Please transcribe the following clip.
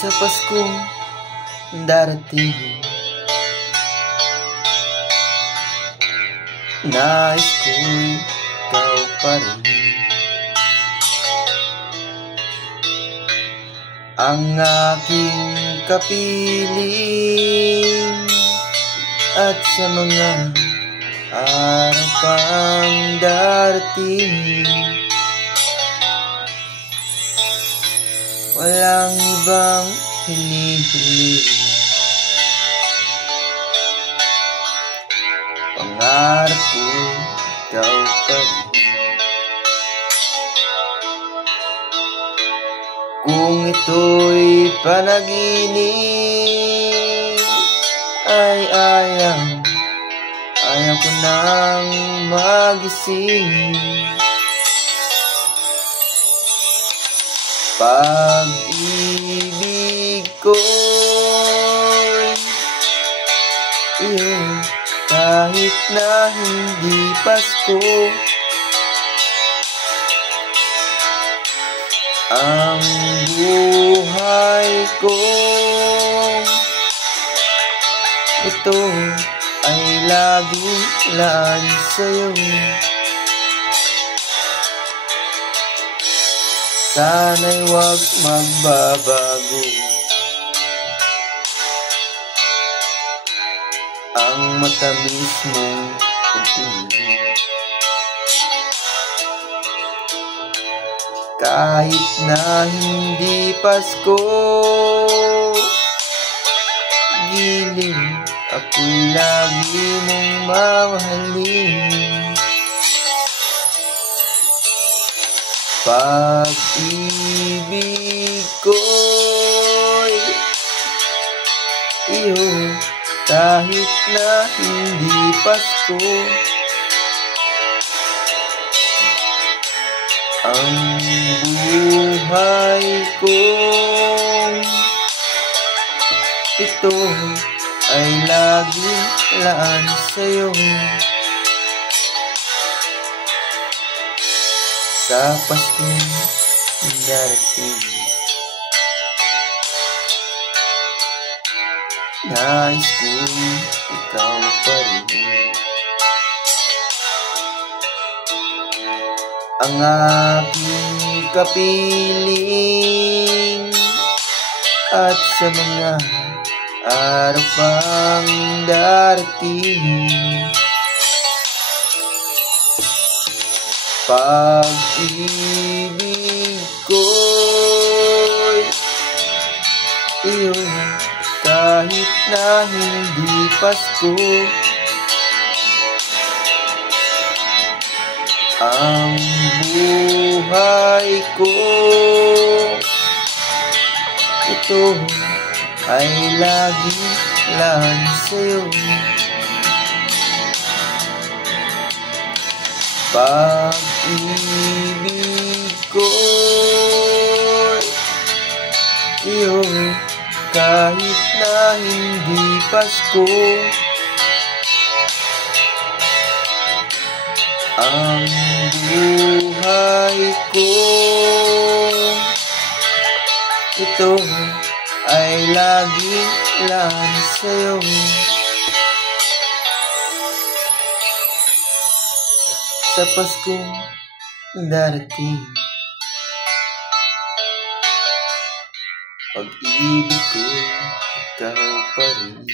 Sa Paskong darating, nais ko'y ikaw pa rin ang aking kapiling. At sa mga araw pang darating, walang ibang hinihiling. Pangarap ko ikaw pa rin. Kung ito'y panaginip, ay ayaw ko nang magising. Pag-ibig ko'y iyo, kahit na hindi Pasko. Ang buhay ko ito ay laging laan sa'yo. Sana'y huwag magbabago ang matamis mong pag-ibig. Kahit na hindi Pasko, giliw ako'y lagi mong mamahalin. Pag-ibig ko'y iyo, kahit na hindi Pasko. Ang buhay ko ito ay laging laan sa'yo. Sa Paskong darating, nais ko'y ikaw pa rin ang aking kapiling. At sa mga araw pang darating, pag-ibig ko'y iyo, kahit na hindi Pasko. Ang buhay ko ito ay laging laan sa'yo. Pag-ibig ko iyo, kahit na hindi Pasko. Ang buhay ko ito ay laging laan sa'yo. Sa Paskong darating, pag-ibig ko ikaw pa rin.